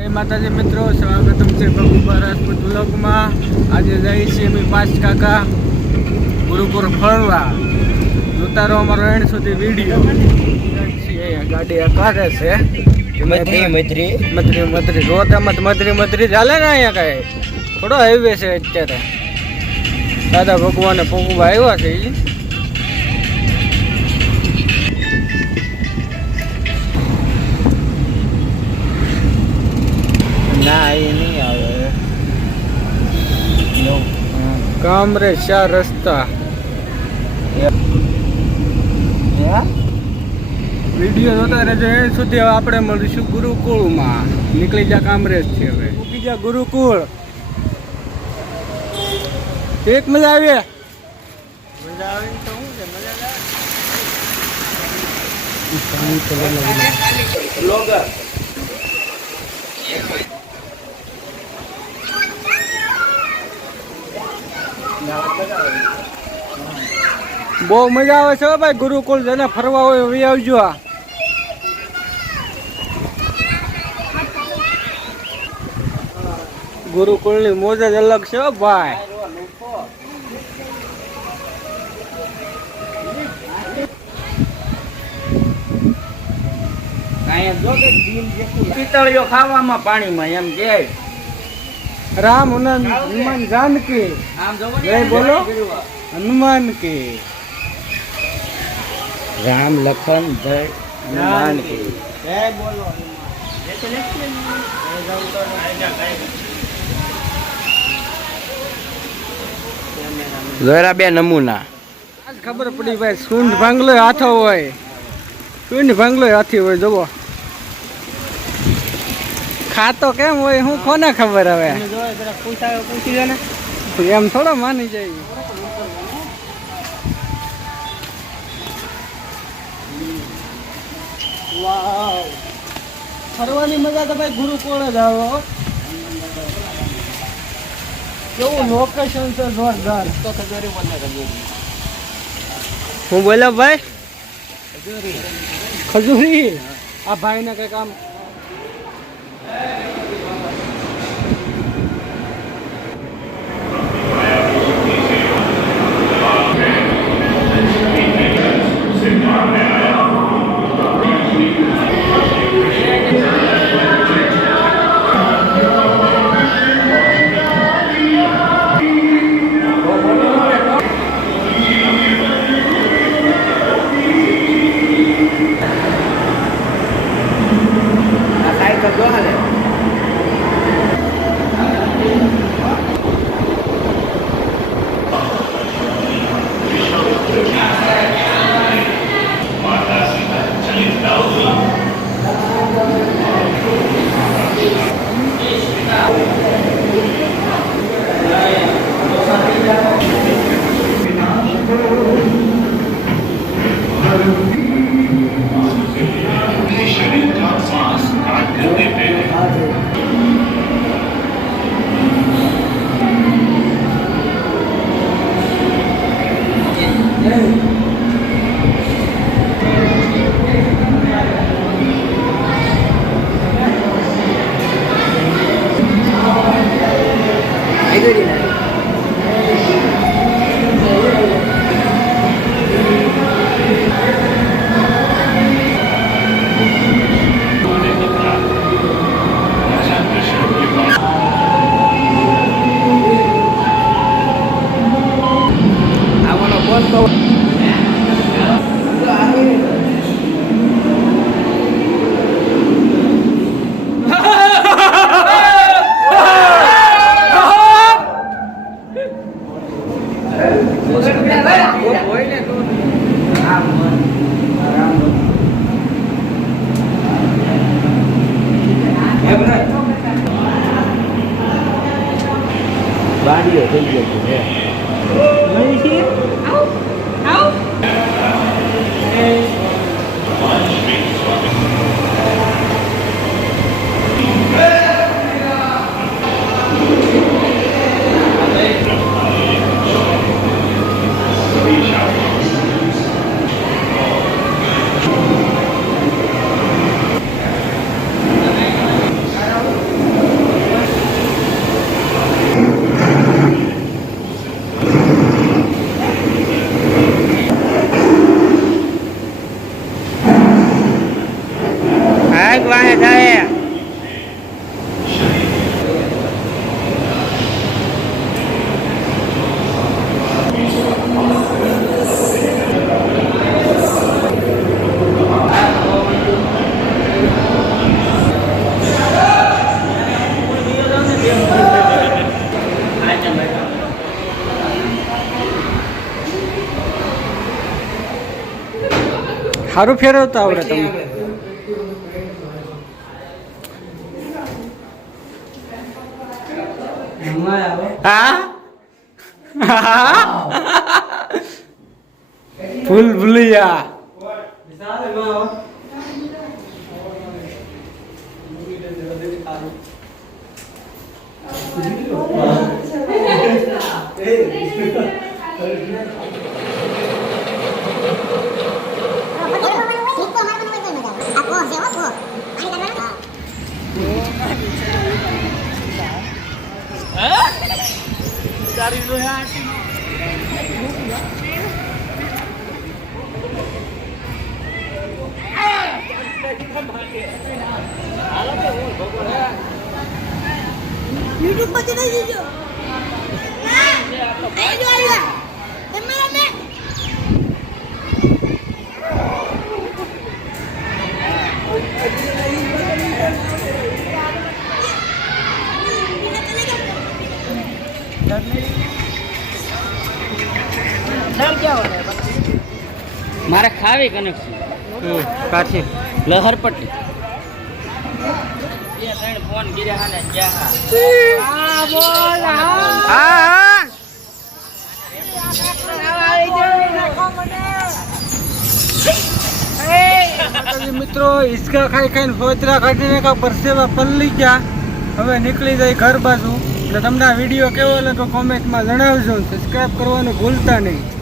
જય માતાજી મિત્રો, સ્વાગતમ છે ભગુબા રાજપૂત વ્લોગમાં। આજે જઈએ છીએ અમે 5 કાકા ગુરુપુર ફરવા। જોતા રહો અમારો એન્ડ સુધી વિડીયો। ગાડી કાઢે છે મધરી રોતામાં મધરી ચાલે ને અહીંયા કાંઈ થોડો હાઈવે છે અત્યારે। દાદા ભગવાને ભગુબા આવ્યા છે ના એ નહીં આવે કામરે 4 રસ્તા વિડીયો જોતા રહેજો એ સુધી। હવે આપણે મળીશું ગુરુકુળમાં। નીકળી જા કામરેજ થી હવે ઉગી જા ગુરુકુળ। એક મજા આવી તો શું છે મજા બહુ મજા આવે છે ભાઈ। ગુરુકુળ જેને ફરવા હોય એવી આવજો। ગુરુકુળ ની મોજ જ અલગ છે ભાઈ। પિતળીઓ ખાવામાં પાણીમાં એમ કે રામ હનુમાન જાનકી જય બોલો હનુમાન की राम लखन जय हनुमान की जय बोलो जरा बे नमूना आज खबर पड़ी भाई। सूंढ भांगलो हाथो होय सूंढ भांगलो हाथी होय जोबो खातो केम होय हूँ कोने खबर हवे पूछी दे ने एम थोड़ा मानी जाए। वाव फरवानी मजा तो भाई गुरुकुल ज आવો। કેવું લોકેશન છે જોરદાર। તો ખજૂરી બોલે હું બોલ્યા ભાઈ ખજૂરી આ ભાઈ ને કઈ કામ બાડીઓ થઈ ગયો છે સારું ફેરવતા આવડે તમને? હા ભૂલ ભૂલિયા YouTube પર જઈ જજો. એ જો આવ્યા. તમારા મે મારે ખાવી કનેક્શન કાઠી લહરપટ્ટી બે ત્રણ ફોન ગીર્યા ને ગયા મિત્રો હિસકા ખાઈ ખાઈને ફોતરા કાઢીને કા પરસેવા પલળી ગયા. હવે નીકળી જાય ઘર બાજુ. એટલે તમને આ વિડીયો કેવો લાગ્યો કોમેન્ટમાં જણાવજો. સબસ્ક્રાઈબ કરવાનું ભૂલતા નહીં.